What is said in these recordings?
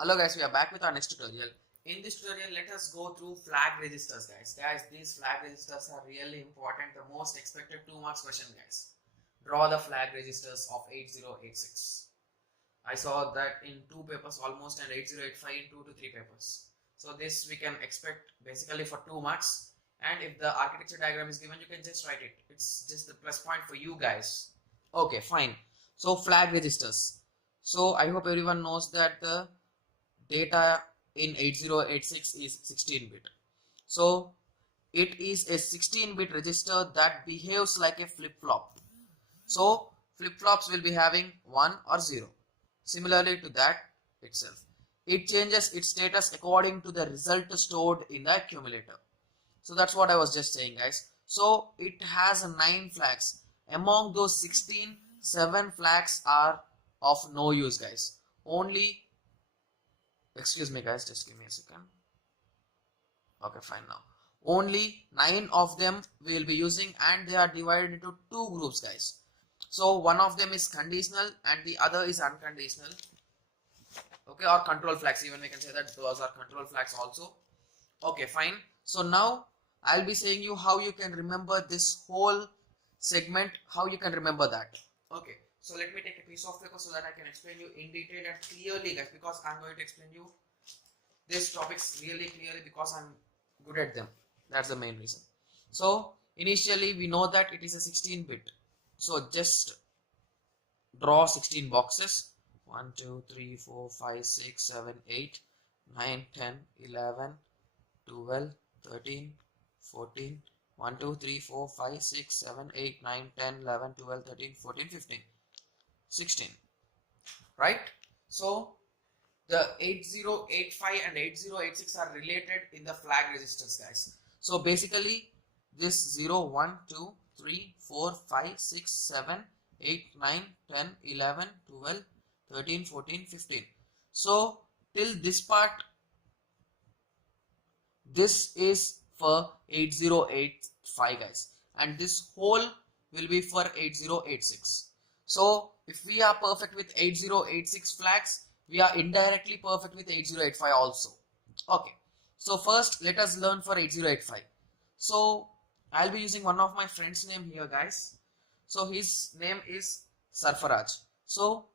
Hello guys, we are back with our next tutorial. In this tutorial, let us go through flag registers, guys. These flag registers are really important. The most expected 2 marks question, guys. Draw the flag registers of 8086. I saw that in 2 papers almost, and 8085 in 2 to 3 papers. So this we can expect basically for 2 marks. And if the architecture diagram is given, you can just write it. It's just the plus point for you guys. Okay, fine. So flag registers. So I hope everyone knows that the data in 8086 is 16-bit. So it is a 16-bit register that behaves like a flip-flop. So flip-flops will be having 1 or 0. Similarly to that itself, it changes its status according to the result stored in the accumulator. So that's what I was just saying, guys. So it has 9 flags. Among those 16, 7 flags are of no use, guys. Excuse me guys, just give me a second. Okay, fine. Now only 9 of them we will be using, and they are divided into 2 groups, guys. So one of them is conditional and the other is unconditional. Okay, or control flags, even we can say that those are control flags also. Okay, fine. So now I'll be saying you how you can remember this whole segment, how you can remember that. Okay, so let me take a piece of paper so that I can explain you in detail and clearly, guys, because I'm going to explain you these topics really clearly because I'm good at them. That's the main reason. So initially we know that it is a 16-bit. So just draw 16 boxes. 1, 2, 3, 4, 5, 6, 7, 8, 9, 10, 11, 12, 13, 14, 1, 2, 3, 4, 5, 6, 7, 8, 9, 10, 11, 12, 13, 14, 15, 16. Right? So the 8085 and 8086 are related in the flag registers, guys. So basically this 0, 1, 2, 3, 4, 5, 6, 7, 8, 9, 10, 11, 12, 13, 14, 15. So till this part, this is for 8085, guys, and this whole will be for 8086. So if we are perfect with 8086 flags, we are indirectly perfect with 8085 also. Okay, so first let us learn for 8085. So I'll be using one of my friend's name here, guys. So his name is Sarfaraj. So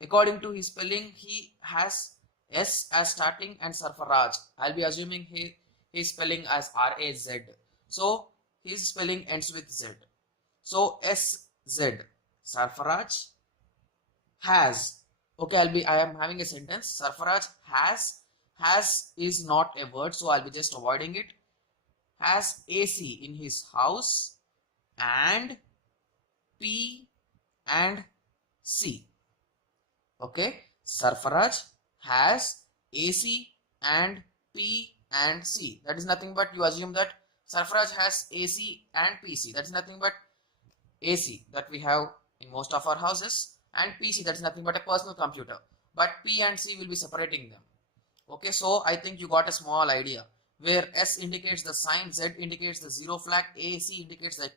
according to his spelling, he has S as starting and Sarfaraj. I'll be assuming his spelling as R-A-Z. So his spelling ends with Z. So S-Z. Sarfaraj has. Okay, I am having a sentence. Sarfaraj has is not a word, so I'll be just avoiding it. Has AC in his house and P and C. Okay, Sarfaraj has AC and P and C. That is nothing but, you assume that Sarfaraj has AC and PC. That is nothing but AC that we have in most of our houses, and PC, that is nothing but a personal computer. But P and C will be separating them. Okay, so I think you got a small idea where S indicates the sign, Z indicates the 0 flag, AC indicates the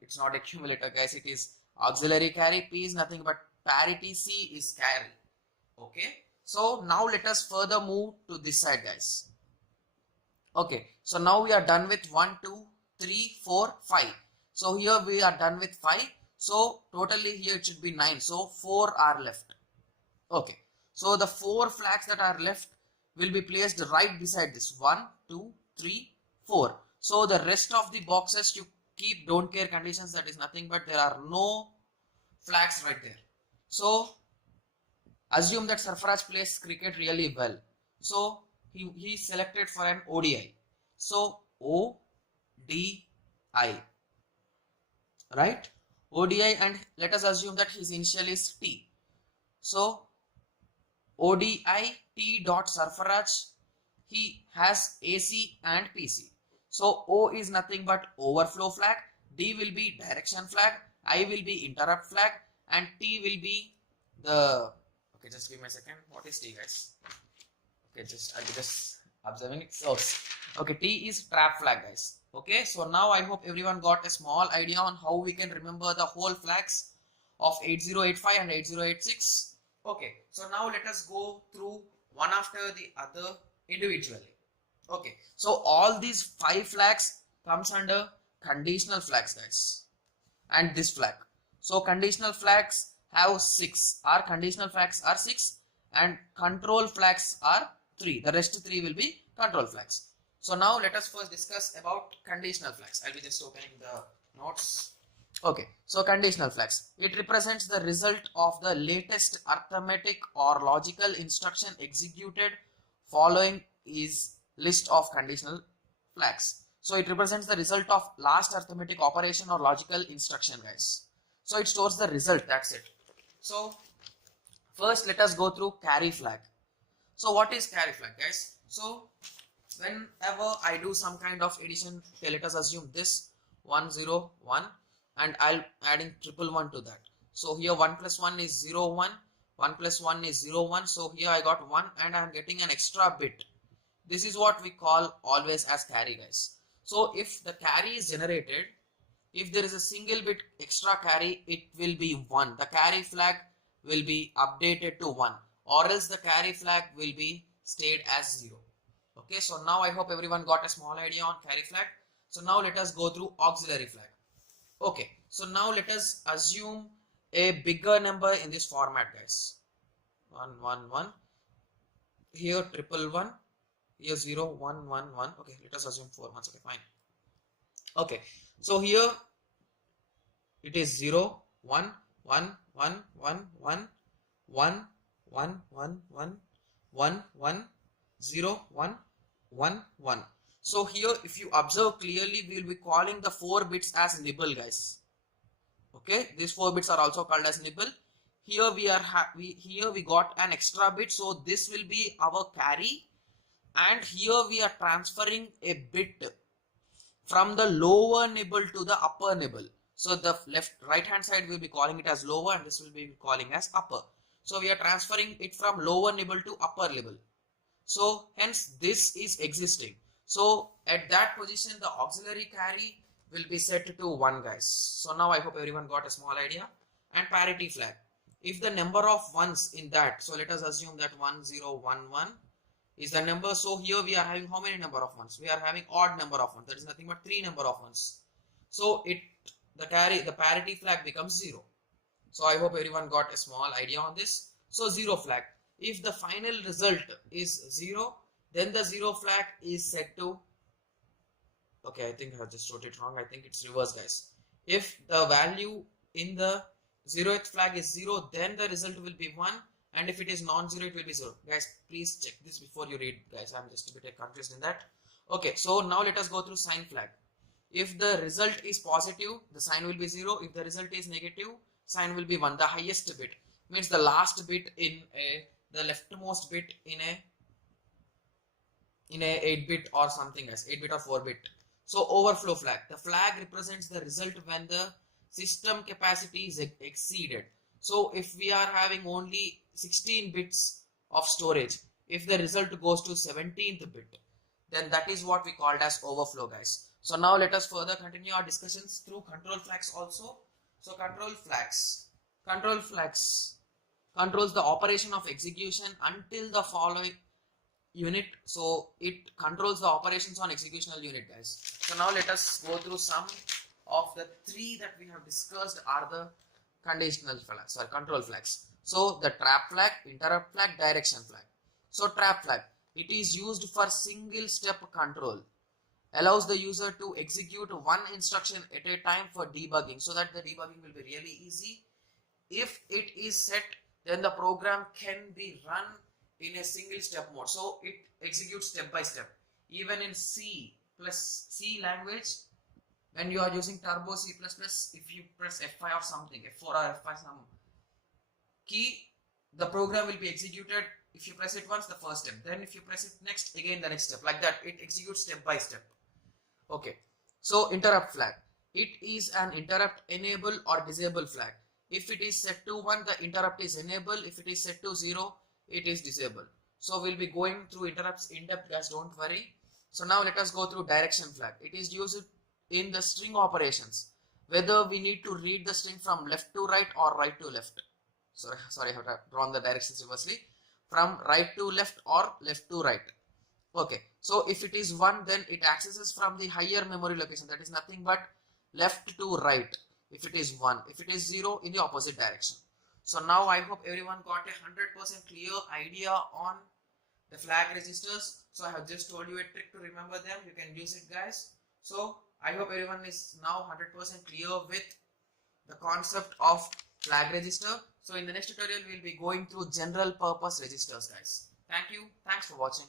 it's not accumulator, guys, it is auxiliary carry, P is nothing but parity, C is carry. Okay, so now let us further move to this side, guys. Okay, so now we are done with 1, 2, 3, 4, 5. So here we are done with 5. So totally here it should be 9. So 4 are left. Okay, so the 4 flags that are left will be placed right beside this. 1, 2, 3, 4. So the rest of the boxes you keep don't care conditions. That is nothing but there are no flags right there. So assume that Sarfaraj plays cricket really well. So he selected for an ODI. So ODI. Right? ODI, and let us assume that his initial is T. So ODI T dot Sarfaraj, he has AC and PC. So O is nothing but overflow flag, D will be direction flag, I will be interrupt flag, and T will be the, okay, just give me a second. What is T, guys? Okay, I'm just observing it. So okay, T is trap flag, guys. Okay, so now I hope everyone got a small idea on how we can remember the whole flags of 8085 and 8086. Okay, so now let us go through one after the other individually. Okay, so all these 5 flags comes under conditional flags, guys, and this flag. So conditional flags have 6. Our conditional flags are 6 and control flags are 3. The rest 3 will be control flags. So now let us first discuss about conditional flags. I'll be just opening the notes. Okay, so conditional flags. It represents the result of the latest arithmetic or logical instruction executed following is list of conditional flags. So it represents the result of last arithmetic operation or logical instruction, guys. So it stores the result, that's it. So first let us go through carry flag. So what is carry flag, guys? So whenever I do some kind of addition, okay, let us assume this 101 and I'll adding 111 to that. So here 1 plus 1 is 0 1, 1 plus 1 is 0 1. So here I got 1 and I'm getting an extra bit. This is what we call always as carry, guys. So if the carry is generated, if there is a single bit extra carry, it will be 1. The carry flag will be updated to 1, or else the carry flag will be stayed as 0. Okay, so now I hope everyone got a small idea on carry flag. So now let us go through auxiliary flag. Okay, so now let us assume a bigger number in this format, guys. 1 1 1, here 111, here 0 1 1 1. Okay, let us assume 4 ones. Okay, fine. Okay, so here it is 0 1 1 1 1 1 1 1 1 1 1 1 0 1 1 1. So here if you observe clearly, we will be calling the 4 bits as nibble, guys. Okay, these 4 bits are also called as nibble. Here we got an extra bit, so this will be our carry, and here we are transferring a bit from the lower nibble to the upper nibble. So the right hand side will be calling it as lower and this will be calling as upper. So we are transferring it from lower nibble to upper nibble. So hence this is existing. So at that position the auxiliary carry will be set to 1, guys. So now I hope everyone got a small idea. And parity flag. If the number of ones in that, so let us assume that 1011 is the number. So here we are having how many number of ones? We are having odd number of ones. That is nothing but 3 number of ones. So the parity flag becomes 0. So I hope everyone got a small idea on this. So 0 flag. If the final result is 0, then the 0 flag is set to, okay, I think I just wrote it wrong. I think it's reverse, guys. If the value in the 0th flag is 0, then the result will be 1. And if it is non-zero, it will be 0. Guys, please check this before you read, guys. I'm just a bit confused in that. Okay, so now let us go through sign flag. If the result is positive, the sign will be 0. If the result is negative, sign will be 1. The highest bit means the last bit in the leftmost bit in a 8-bit or something else, 8-bit or 4-bit. So overflow flag. The flag represents the result when the system capacity is exceeded. So if we are having only 16 bits of storage, if the result goes to 17th bit, then that is what we called as overflow, guys. So now let us further continue our discussions through control flags also. So control flags controls the operation of execution until the following unit. So it controls the operations on executional unit, guys. So now let us go through some of the 3 that we have discussed are the conditional flags or control flags. So the trap flag, interrupt flag, direction flag. So trap flag, it is used for single step control, allows the user to execute one instruction at a time for debugging, so that the debugging will be really easy. If it is set, then the program can be run in a single step mode, so it executes step by step. Even in C language, when you are using turbo C++, if you press F5 or something, F4 or F5 some key, the program will be executed. If you press it once, the first step, then if you press it next, again the next step, like that it executes step by step. Okay, so interrupt flag, it is an interrupt enable or disable flag. If it is set to 1, the interrupt is enable. If it is set to 0, it is disabled. So we'll be going through interrupts in depth, guys, don't worry. So now let us go through direction flag. It is used in the string operations, whether we need to read the string from left to right or right to left. sorry, I have drawn the directions reversely, from right to left or left to right. Okay, so if it is 1, then it accesses from the higher memory location, that is nothing but left to right. If it is 1, if it is 0, in the opposite direction. So now I hope everyone got a 100% clear idea on the flag registers. So I have just told you a trick to remember them. You can use it, guys. So I hope everyone is now 100% clear with the concept of flag register. So in the next tutorial, we will be going through general purpose registers, guys. Thank you. Thanks for watching.